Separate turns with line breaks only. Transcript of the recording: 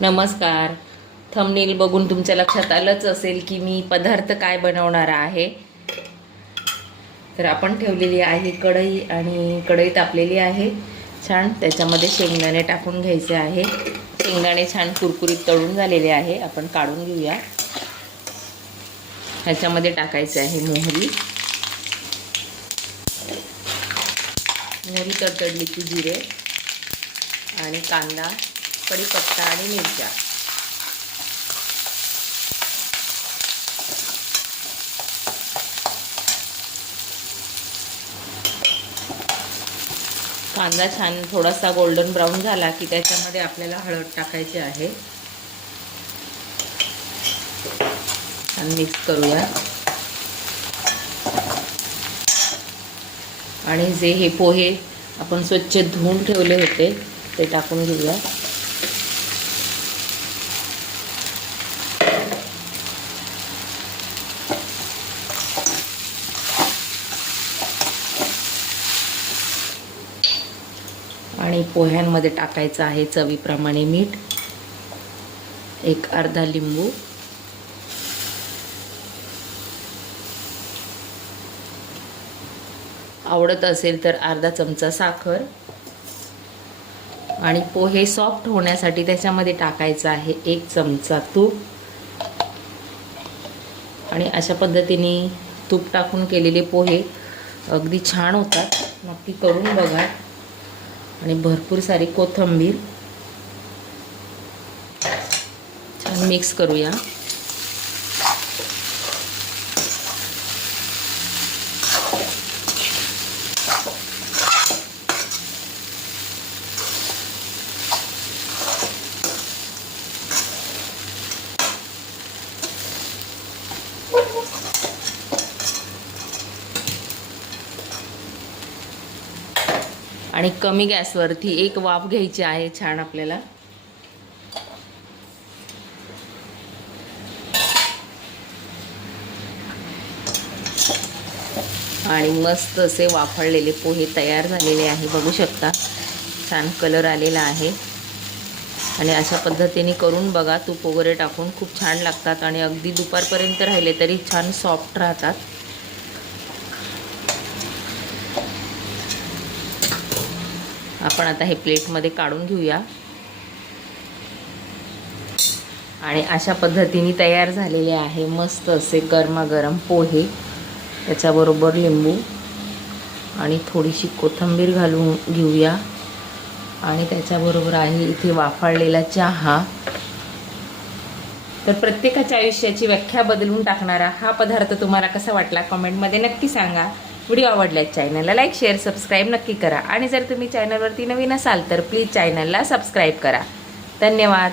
नमस्कार. थंबनेल बघून तुमच्या लक्षात आलंच असेल की मी पदार्थ काय बनवणार आहे. तर आपण ठेवलेली आहे कढई आणि कढई तापलेली आहे. छान त्याच्यामध्ये शेंगदाणे टाकून घ्यायचे आहे. शेंगदाणे छान कुरकुरीत तळून झालेले आहे. आपण काढून घेऊया. ह्याच्यामध्ये टाकायचे आहे मोहरी. मोहरी तडतडली की जिरे आणि कांदा. कढीपत्ता आणि मिरच्या. कांदा छान थोडासा गोल्डन ब्राऊन झाला की त्याच्यामध्ये आपल्याला हळद टाकायची आहे. छान मिक्स करूया. आणि जे हे पोहे आपण स्वच्छ धुवून ठेवले होते ते टाकून घेऊया. आणि पोह्यांमध्ये टाकायचं आहे चवीप्रमाणे मीठ एक अर्धा लिंबू आवडत असेल तर अर्धा चमचा साखर आणि पोहे सॉफ्ट होण्यासाठी त्याच्यामध्ये टाकायचं आहे एक चमचा तूप. आणि अशा पद्धतीने तूप टाकून केलेले पोहे अगदी छान होतात. नक्की करून बघा. आणि भरपूर सारी कोथिंबीर. छान मिक्स करूया. आणि कमी गॅसवरती एक वाफ घ्यायची आहे छान आपल्याला. आणि मस्त असे वाफळलेले पोहे तयार झालेले आहे बघू शकता. छान कलर आलेला आहे. आणि अशा पद्धतीने करून बघा तूप वगैरे टाकून खूप छान लागतात आणि अगदी दुपारपर्यंत राहिले तरी छान सॉफ्ट राहतात. आपण आता हे प्लेटमध्ये काढून घेऊया. आणि अशा पद्धतीने तयार झालेले आहे मस्त असे गरमागरम पोहे. त्याच्याबरोबर लिंबू आणि थोडीशी कोथिंबीर घालून घेऊया. आणि त्याच्याबरोबर आहे इथे वाफाळलेला चहा. तर प्रत्येकाच्या आयुष्याची व्याख्या बदलून टाकणारा हा पदार्थ तुम्हाला कसा वाटला? कमेंटमध्ये नक्की सांगा. व्हिडिओ आवडल्यास चॅनलला लाईक शेअर सबस्क्राईब नक्की करा. आणि जर तुम्ही चॅनलवरती नवीन असाल तर प्लीज चॅनलला सबस्क्राईब करा. धन्यवाद.